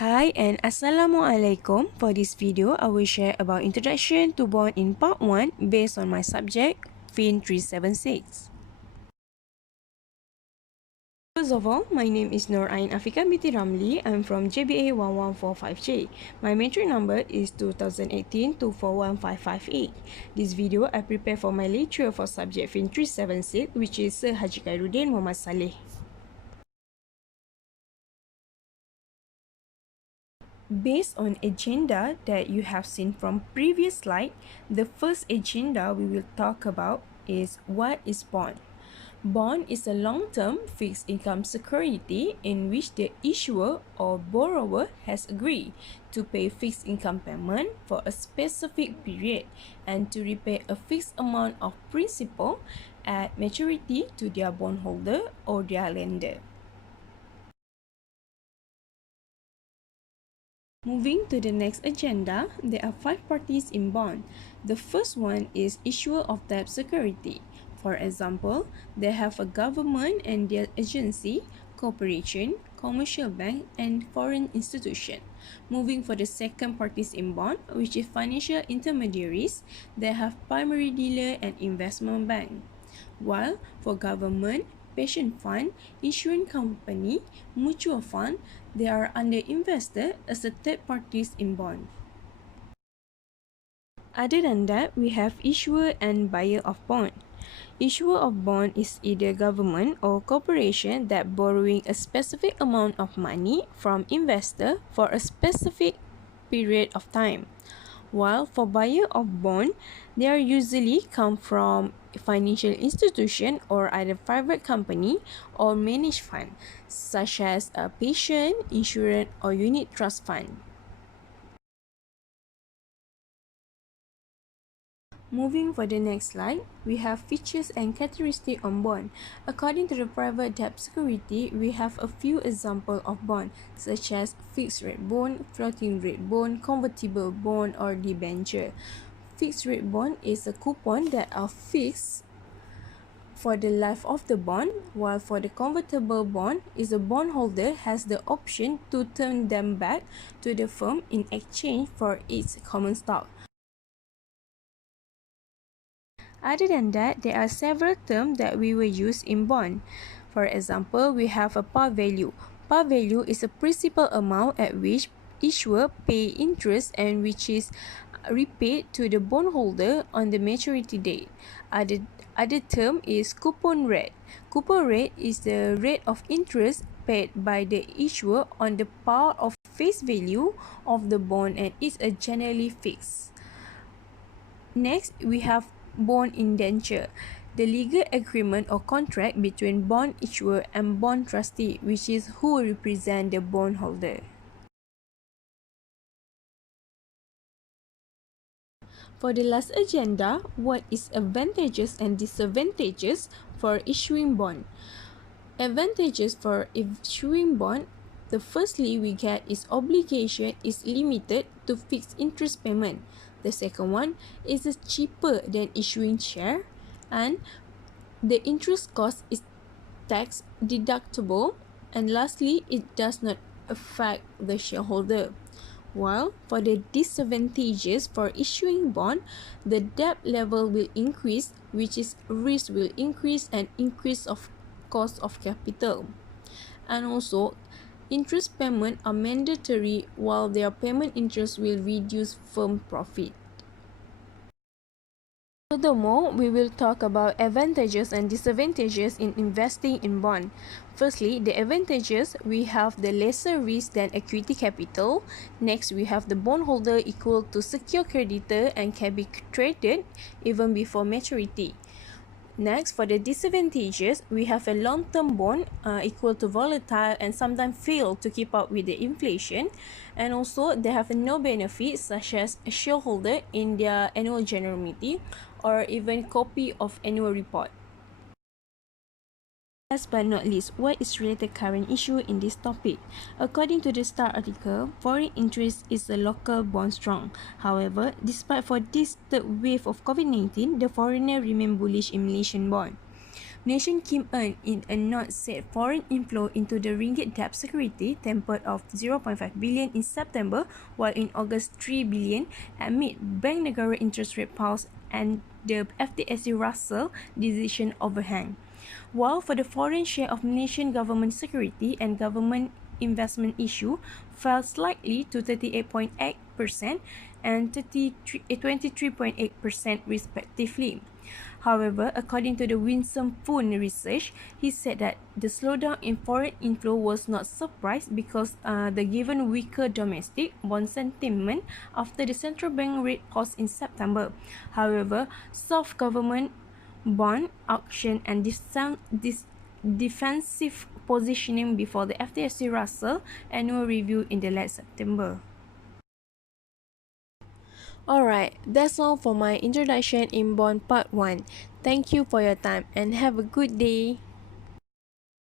Hi and Assalamualaikum. For this video, I will share about introduction to bond in part 1 based on my subject, FIN 376. First of all, my name is Nur Ain Afika Binti Ramli. I'm from JBA 1145J. My matric number is 2018-241558. This video I prepare for my lecture for subject FIN 376, which is Sir Haji Khairuddin Muhammad Saleh. Based on agenda that you have seen from previous slide, the first agenda we will talk about is what is bond. Bond is a long-term fixed income security in which the issuer or borrower has agreed to pay fixed income payment for a specific period and to repay a fixed amount of principal at maturity to their bondholder or their lender. Moving to the next agenda, there are 5 parties in bond. The first one is issuer of debt security. For example, they have a government and their agency, corporation, commercial bank, and foreign institution. Moving for the second parties in bond, which is financial intermediaries, they have primary dealer and investment bank. While for government, pension fund, insurance company, mutual fund, they are under investor as a third parties in bond. Other than that, we have issuer and buyer of bond. Issuer of bond is either government or corporation that borrowing a specific amount of money from investor for a specific period of time. While for buyer of bond, they are usually come from financial institution or either private company or managed fund, such as a pension, insurance, or unit trust fund. Moving for the next slide, we have features and characteristics on bond. According to the private debt security, we have a few examples of bond, such as fixed rate bond, floating rate bond, convertible bond, or debenture. Fixed rate bond is a coupon that are fixed for the life of the bond, while for the convertible bond is a bondholder has the option to turn them back to the firm in exchange for its common stock. Other than that, there are several terms that we will use in bond. For example, we have a par value. Par value is a principal amount at which issuer pay interest and which is repaid to the bondholder on the maturity date. Other term is coupon rate. Coupon rate is the rate of interest paid by the issuer on the par of face value of the bond and is generally fixed. Next, we have bond indenture, the legal agreement or contract between bond issuer and bond trustee, which is who represent the bondholder. For the last agenda, what is advantages and disadvantages for issuing bond? Advantages for issuing bond, the firstly we get is obligation is limited to fixed interest payment. The second one is cheaper than issuing share, and the interest cost is tax deductible, and lastly it does not affect the shareholder. While for the disadvantages for issuing bond, the debt level will increase, which is risk will increase and increase of cost of capital. And also, interest payment are mandatory while their payment interest will reduce firm profit. Furthermore, we will talk about advantages and disadvantages in investing in bond. Firstly, the advantages, we have the lesser risk than equity capital. Next, we have the bondholder equal to secure creditor and can be traded even before maturity. Next, for the disadvantages, we have a long-term bond equal to volatile and sometimes fail to keep up with the inflation. And also, they have no benefits such as a shareholder in their annual general meeting or even copy of annual report. Last but not least, what is related current issue in this topic? According to the Star article, foreign interest is a local bond strong. However, despite for this third wave of COVID-19, the foreigner remain bullish in Malaysian bond. Nation Kim Eun in a note said foreign inflow into the ringgit debt security tempered of 0.5 billion in September, while in August 3 billion amid Bank Negara interest rate pulse and the FTSE Russell decision overhang. While for the foreign share of nation government security and government investment issue fell slightly to 38.8% and 23.8% respectively. However, according to the Winsome Poon research, he said that the slowdown in foreign inflow was not surprise because the given weaker domestic bond sentiment after the central bank rate pause in September. However, soft government bond auction and defensive positioning before the FTSE Russell annual review in the late September. Alright, that's all for my introduction in bond part 1. Thank you for your time and have a good day.